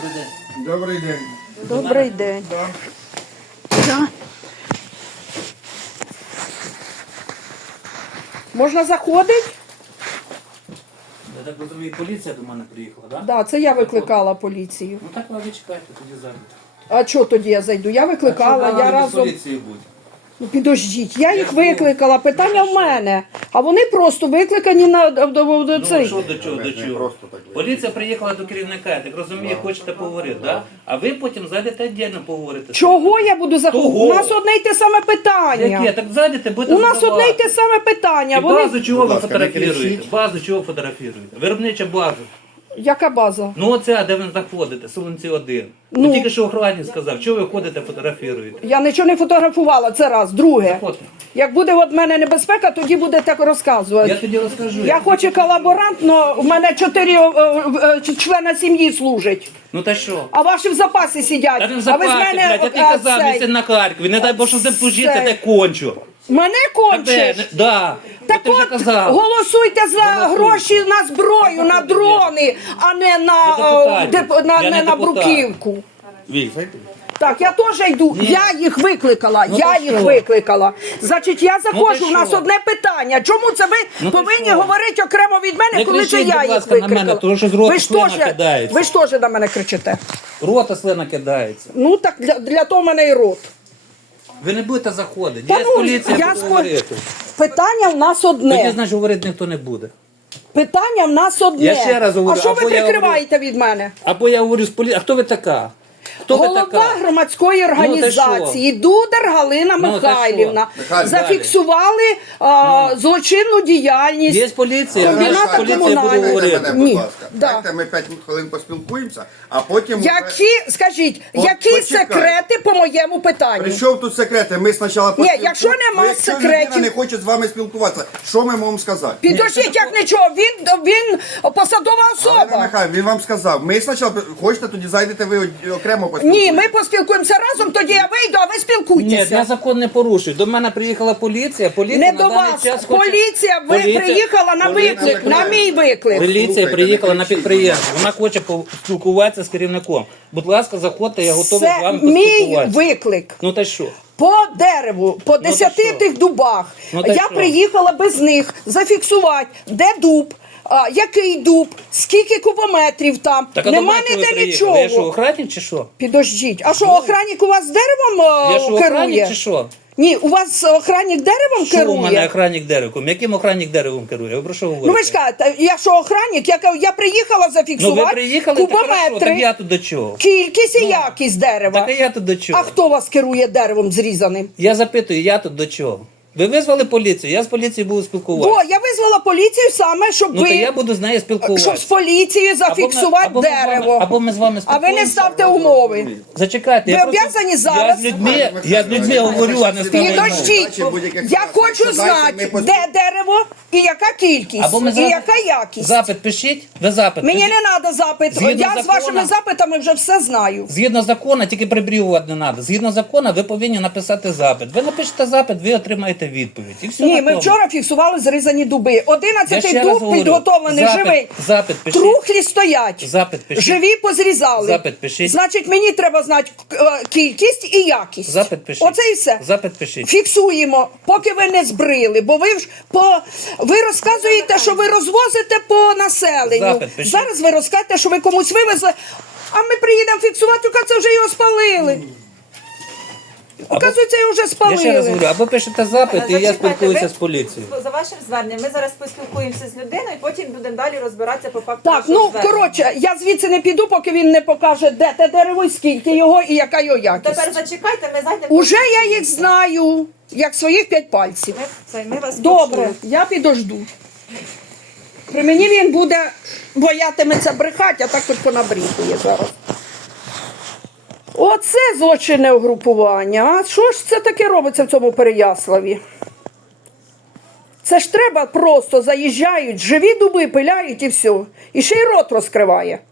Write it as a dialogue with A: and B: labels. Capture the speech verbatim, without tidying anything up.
A: Добрий день.
B: Добрий день.
C: Добрий день.
B: Да.
C: Да. Можна заходити?
A: Я так розумію, поліція до мене приїхала, так?
C: Так, да, це я викликала поліцію.
A: Ну так ви чекайте, тоді зайдете.
C: А що тоді я зайду? Я викликала, я разом...
A: поліції будь.
C: Ну, підождіть, я їх
A: Я
C: викликала, питання в мене. А вони просто викликані на до, до, до
A: Ну,
C: цей.
A: що до чого, до чого? Поліція приїхала до керівника, я так розумію, хочете поговорити, так? А ви потім зайдете віддільно поговорити.
C: Чого я буду заходити?
A: Того.
C: У нас одне й те саме питання.
A: Яке? Так зайдете, будете
C: У нас одне й
A: задавати.
C: те саме питання.
A: І
C: Вони...
A: базу чого ви
B: Будь ласка, не
A: фотографуєте?
B: кричіть.
A: Базу чого фотографуєте? Виробнича база.
C: Яка база?
A: Ну оця, де ви знаходите, Солонці один.
C: Ну.
A: Ну, тільки що охранник сказав, чого ви ходите, фотографуєте?
C: Я нічого не фотографувала, це раз. Друге.
A: Заходьте.
C: Як буде від мене небезпека, тоді буде так розказувати.
A: Я тоді розкажу.
C: Я хоч і колаборант, але в мене чотири е, е, члена сім'ї служать.
A: Ну та що?
C: А ваші в запасі сидять.
A: Та не в
C: а ви
A: запасі,
C: з мене
A: блядь, я тобі
C: е,
A: казав,
C: цей,
A: місце на Харкові, не дай Боже, що
C: Цей.
A: запужіться, те кончу.
C: Мене
A: Та
C: кончиш?
A: де? Не- Да.
C: Так
A: Бо ти вже
C: от,
A: казав.
C: голосуйте за
A: Голосуйте.
C: гроші на зброю, на дрони, а не на,
A: За
C: е,
A: депутатів.
C: деп- на,
A: Я
C: не
A: не
C: на
A: депутат.
C: бруківку.
A: Вік.
C: Так, я теж йду.
A: Ні.
C: Я їх викликала,
A: Ну,
C: я
A: то
C: їх
A: що?
C: викликала. Значить, я
A: Ну,
C: заходжу,
A: то
C: у нас
A: що?
C: одне питання. Чому це ви
A: Ну, то
C: повинні
A: що?
C: говорити окремо від мене,
A: Не
C: коли це
A: кричіть,
C: я
A: будь
C: їх
A: ласка, на мене,
C: викликала?
A: тому що з рота
C: ви ж
A: слина
C: теж,
A: кидається.
C: ви ж теж на мене кричите.
A: Рота слина кидається.
C: Ну так для, для того в мене і рот.
A: Ви не будете заходити.
C: Та
A: Я з
C: ну,
A: поліції
C: я
A: буду
C: з пол-
A: говорити.
C: Питання в нас одне.
A: Тоді, значить, говорити ніхто не буде.
C: Питання в нас одне.
A: Я ще раз говорю,
C: а що ви
A: або я
C: прикриваєте від мене?
A: Або я говорю з поліцією, а хто ви така? Хто ви
C: Голова
A: така?
C: громадської організації Дудар Галина
A: Ну, та
C: Михайлівна
A: що?
B: Михайлівна,
C: зафіксували а, злочинну діяльність.
A: Є поліція,
C: Комбіната
A: я з поліцією
C: комунального.
A: буду говорити.
B: Мене, будь
C: Ні.
B: ласка.
C: Да.
B: Дайте ми п'ять хвилин поспілкуємося, а потім... вже-
C: Які, скажіть,
B: От
C: які
B: почекай.
C: секрети по моєму питанню?
B: Причому тут секрети? Ми спочатку
C: Ні, якщо нема
B: якщо
C: секретів-
B: людина не хоче з вами спілкуватися, що ми можемо сказати?
C: Підождіть, як нічого, він, він посадова
B: Галина
C: особа.
B: Михайлівна, він вам сказав, ми спочатку, хочете, тоді зайдете ви окремо поспілкуємося.
C: Ні, ми поспілкуємося разом, тоді я вийду, а ви
A: Ні,
C: спілкуйтеся.
A: я закон не порушую. До мене приїхала поліція. Поліція
C: Не
A: на
C: до
A: даний
C: вас.
A: час хоче-
C: Поліція, ви
A: Поліція-
C: приїхала на
A: Поліція-
C: виклик, на мій виклик.
A: Поліція
B: Слухайте,
A: приїхала
B: не
A: на
B: кричіть,
A: підприємство. Вона хоче поспілкуватися з керівником. Будь ласка, заходьте, я готовий з
C: Це
A: вами
C: мій
A: поспілкуватися.
C: виклик.
A: Ну та що?
C: По дереву, по
A: та
C: десяти
A: що?
C: тих дубах.
A: Ну та
C: я
A: що?
C: приїхала без них зафіксувати, де дуб, а, який дуб, скільки кубометрів там.
A: Так, а
C: Нема
A: до мене ви
C: ніде
A: приїхали? Я що,
C: нічого.
A: охранник чи що?
C: Підождіть, а що, охранник у вас деревом а,
A: Я що,
C: керує?
A: охранник чи що?
C: Ні, у вас охранник деревом
A: Що
C: керує?
A: у мене охранник деревом? Яким охранник деревом керує? Ви про що говорите?
C: Ну ви ж кажете, я що охранник, я, кажу, я приїхала
A: Ну
C: зафіксувати
A: ви приїхали, так хорошо,
C: кубометри,
A: так я тут до чого?
C: кількість і якість дерева.
A: Так а я тут до чого?
C: А хто вас керує деревом зрізаним?
A: Я запитую, я тут до чого? Ви визвали поліцію, я з поліцією буду спілкуватися.
C: Бо я визвала поліцію саме, щоб
A: Ну
C: ви
A: то я буду з нею
C: щоб
A: спілкуватися.
C: з поліцією зафіксувати
A: або ми- або ми з вами-
C: дерево.
A: або ми з вами
C: а ви не
A: спілкуємося.
C: ставте умови.
A: Зачекайте.
C: Ви
A: я просто-
C: обязані зараз-
A: Я з людьми, я з людьми говорю, а не ставлю умови.
C: Підождіть,
B: будь-яких
C: я
B: ситуацій.
C: хочу
B: Дайте
C: знати,
B: ми пос-
C: де дерево і яка кількість,
A: Або ми
C: і
A: запит-
C: яка якість.
A: Запит пишіть, ви запит
C: Мені
A: пишіть.
C: не треба запит.
A: Згідно
C: Я з
A: закону-
C: вашими запитами вже все знаю.
A: Згідно закону, тільки прибрювати не треба. Згідно закону, ви повинні написати запит. Ви напишете запит, ви отримаєте відповідь. І все
C: Ні,
A: на
C: ми
A: тому.
C: вчора фіксували зрізані дуби.
A: Я
C: Одинадцятий
A: ще раз
C: дуб
A: говорю,
C: підготовлений
A: запит-
C: живий.
A: запит пишіть.
C: Трухлі стоять.
A: Запит пишіть.
C: Живі позрізали.
A: Запит пишіть.
C: Значить, мені треба знати е, кількість і якість.
A: Запит пишіть.
C: Оце і все.
A: Запит пишіть.
C: Фіксуємо, поки ви не збрили, бо ви ж по ви розказуєте, що ви розвозите по населенню.
A: Запит пишіть.
C: Зараз ви розкажете, що ви комусь вивезли, а ми приїдемо фіксувати, оказується, вже його спалили. Оказується, його вже
A: Я ще раз
C: спалили.
A: говорю, або пишете запит, і я
D: Зачекайте,
A: спілкуюся
D: ви-
A: з поліцією.
D: За вашим зверненням, ми зараз поспілкуємося з людиною, потім будемо далі розбиратися по факту.
C: Так,
D: вашого
C: ну
D: звернення.
C: коротше, я звідси не піду, поки він не покаже, де те дерево, і скільки його і яка його якість.
D: Тепер зачекайте, ми зайдемо.
C: Уже я їх знаю, як своїх п'ять пальців.
D: Ми, це, ми вас
C: Добре,
D: почули.
C: я підожду. При мені він буде боятиметься брехати, а так хоч понабріхує зараз. Оце злочинне угрупування. А що ж це таке робиться в цьому Переяславі? Це ж треба просто заїжджають, живі дуби пиляють і все. І ще й рот розкриває.